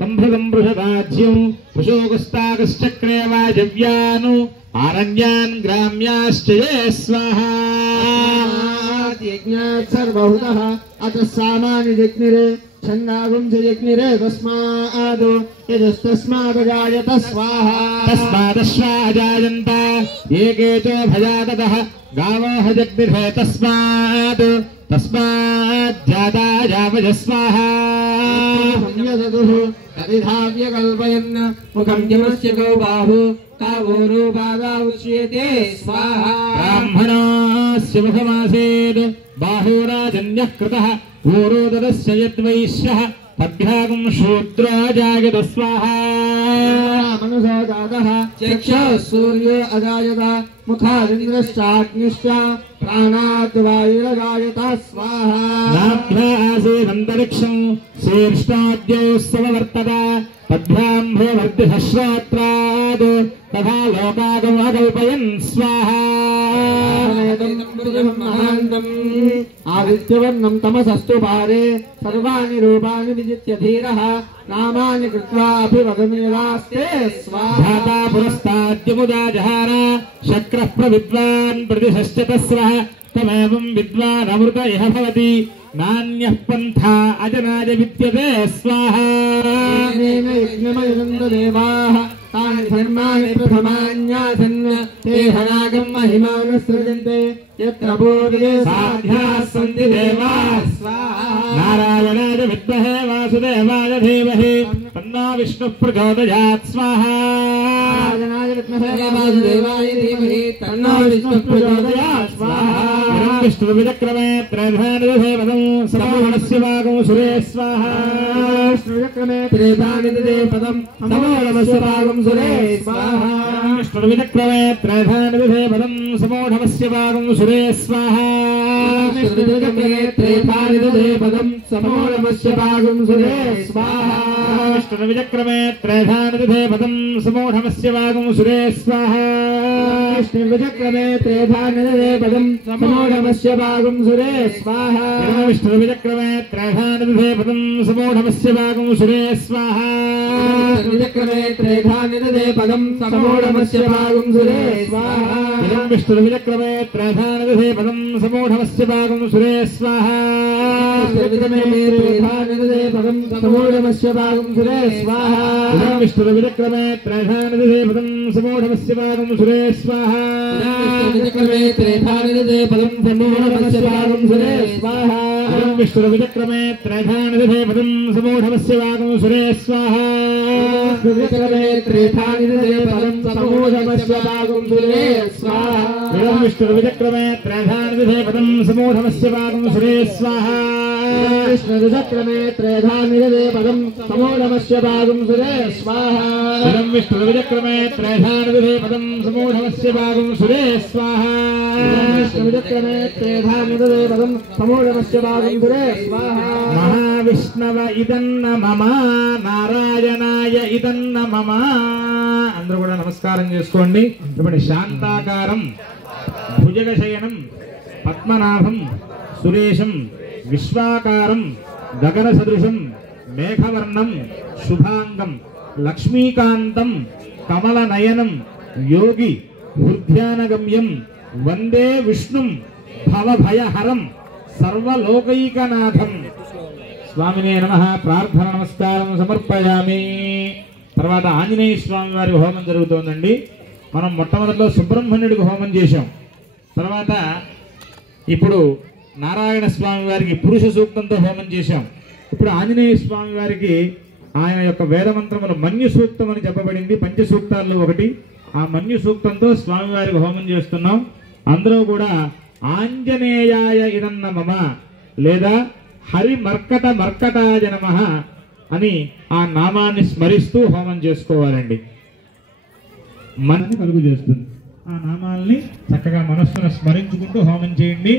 సంభృతం వృషదాజ్యం కుశోకుస్తాకశ్చక్రే వాజవ్యాను ఆరణ్యాన్ గ్రామ్యాశ్చ స్వాహా యజ్ఞాత్ సర్వహుతః అత సామాని జగ్నిరే ఛన్నాగుం జగ్నిరే తస్మాద్ యదస్తస్మాద్ జాయత స్వాహా తస్మాదశ్వాజాయంత ఏకే చ భయాతతః గావః జగ్నిరే తస్మాద్ తస్మాజ్జాతాయావజ స్వాహా సంయదదుః కవిధావ్య కల్పయన్ ముఖం యమస్య గౌ బాహు కావోరో బాధా ఉచ్యతే స్వాహా బ్రాహ్మణస్య ముఖమాసేద్ బాహురాజన్యః కృతః ఊరోదరస్య యద్వైశ్యః తద్భ్యాగం శూద్రో జాయత స్వాహా మనసో జాతః చక్షుః సూర్యో అజాయత ముఖాదింద్రశ్చాగ్నిశ్చ ప్రాణాద్ వాయురజాయత స్వాహా నాభ్యాసేదంతరిక్షం శీర్ష్టాద్యౌ సమవర్తత తద్భ్యాం భూవర్ధిః శ్రోత్రాద్ తథా లోకాగమకల్పయన్ స్వాహా ఆదిత్యవర్ణం తమసస్తు పారే సర్వాణి రూపాణి విజిత్య ధీరః నామాని కృత్వా అభివదమేవాస్తే స్వాహా పురస్తాద్యముదా జహార శక్రః ప్రవిద్వాన్ ప్రతిశశ్చ తస్రః తమేవం విద్వాన్ అమృత ఇహ భవతి నాన్యః పంథా అజనాయ విద్యతే స్వాహా యజ్ఞమయందేవాః తాని ధర్మాణి ప్రథమాన్యాసన్ తే హనాగం మహిమానుసృజంతే యత్ర బోధే సాధ్యాః సంతి దేవాః స్వాహా నారాయణాయ విద్మహే వాసుదేవాయ ధీమహి తన్నో విష్ణుః ప్రచోదయాత్ స్వాహా నారాయణాయ విద్మహే వాసుదేవాయ ధీమహి తన్నో విష్ణుః ప్రచోదయాత్ స్వాహా విష్ణుర్విచక్రమే త్రైధానిదే పదం సమోహనస్య భాగం సురే స్వాహా విష్ణువిచక్రమే త్రైధానిదే పదం సమోహనస్య భాగం సురే స్వాహా విష్ణుర్విచక్రమే త్రైధానిదే పదం సమోహనస్య భాగం సురే స్వాహా విష్ణువిచక్రమే త్రైధానిదే పదం సమోహనస్య భాగం సురే స్వాహా విష్ణుర్విచక్రమే త్రైధానిదే పదం సమోహనస్య భాగం సురే స్వాహా విష్ణువిచక్రమే త్రైధానిదే పదం సమోఢమస్య భాగం సురే స్వాహా విష్ణుర్విచక్రమే త్రైధానిదే పదం సమోఢమస్య భాగం సురే స్వాహా విష్ణువిచక్రమే త్రైధానిదే పదం సమోఢమస్య భాగం సురే స్వాహా విష్ణుర్విచక్రమే త్రైధానిదే పదం సమోఢమస్య భాగం సురే స్వాహా విష్ణువిచక్రమే త్రైధానిదే పదం సమోఢమస్య భాగం సురే స్వాహా విష్ణుర్విచక్రమే త్రైధానిదే పదం సమోఢమస్య భాగం సురే స్వాహా విష్ణువిచక్రమే త్రైధానిదే పదం సమోఢమస్య భాగం సురే స్వాహా విష్ణుర్విచక్రమే త్రైధానిదే పదం సమోఢమస్య భాగం సురే స్వాహా విష్ణువిచక్రమే త్రైధానిదే పదం సమోఢమస్య భాగం సురే స్వాహా విష్ణుర్విచక్రమే త్రైధానిదే పదం సమోఢమస్య భాగం సురే స్వాహా విష్ణువిచక్రమే త్రైధానిదే పదం సమోఢమస్య భాగం సురే స్వాహా విష్ణుర్విచక్రమే త్రైధానిదే పదం సమోఢమస్య భాగం సురే స్వాహా విష్ణువిచక్రమే త్రైధానిదే పదం సమోఢమస్య భాగం సురే స్వాహా మహావిష్ణవ ఇదన్న మమ నారాయణాయ ఇదన్న మమ. అందరూ కూడా నమస్కారం చేసుకోండి. ఇప్పుడు శాంతాకారం భుజగశయనం పద్మనాభం సురేశం విశ్వాకారం గగన సదృశం మేఘవర్ణం శుభాంగం లక్ష్మీకాంతం కమలనయనం యోగి హృద్యానగమ్యం వందే విష్ణుం భవభయహరం సర్వలోకైకనాథం. స్వామినే నమః. ప్రార్థన నమస్కారం సమర్పయామి. తర్వాత ఆంజనేయ స్వామి వారి హోమం జరుగుతోందండి. మనం మొట్టమొదటిలో సుబ్రహ్మణ్యుడికి హోమం చేశాం. తర్వాత ఇప్పుడు నారాయణ స్వామి వారికి పురుష సూక్తంతో హోమం చేశాం. ఇప్పుడు ఆంజనేయ స్వామి వారికి ఆయన యొక్క వేదమంత్రములు మన్యు సూక్తం అని చెప్పబడింది. పంచ సూక్తాల్లో ఒకటి. ఆ మన్యు సూక్తంతో స్వామివారికి హోమం చేస్తున్నాం. అందరూ కూడా ఆంజనేయాయ ఇదన్న మమ లేదా హరి మర్కట మర్కటాయ నమః అని ఆ నామాన్ని స్మరిస్తూ హోమం చేసుకోవాలండి. మనసు కలుగు చేస్తుంది. ఆ నామాల్ని చక్కగా మనస్సును స్మరించుకుంటూ హోమం చేయండి.